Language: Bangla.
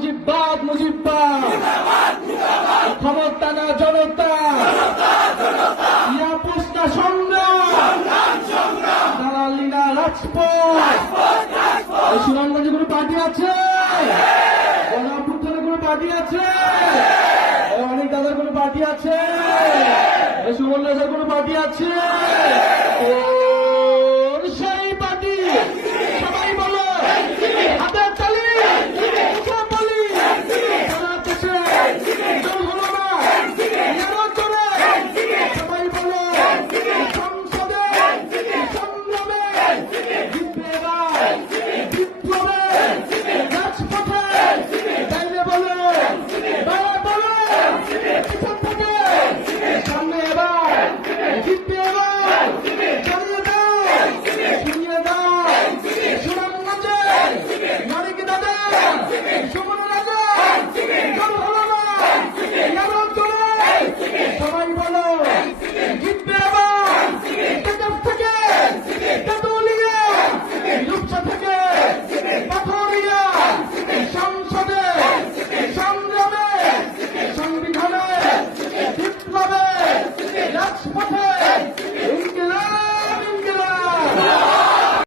মুজিববাদ মুজিববাদ। ক্ষমতা না জনতা। ইয়াপুস না সংগ্রাম। দালালি না রাজপথ। সুনামগঞ্জে কোনো পার্টি আছে? গণঅভ্যুত্থানে কোনো পার্টি আছে? এই অনেক দাদার কোনো পার্টি আছে? এই সুমন কোনো পার্টি আছে? ও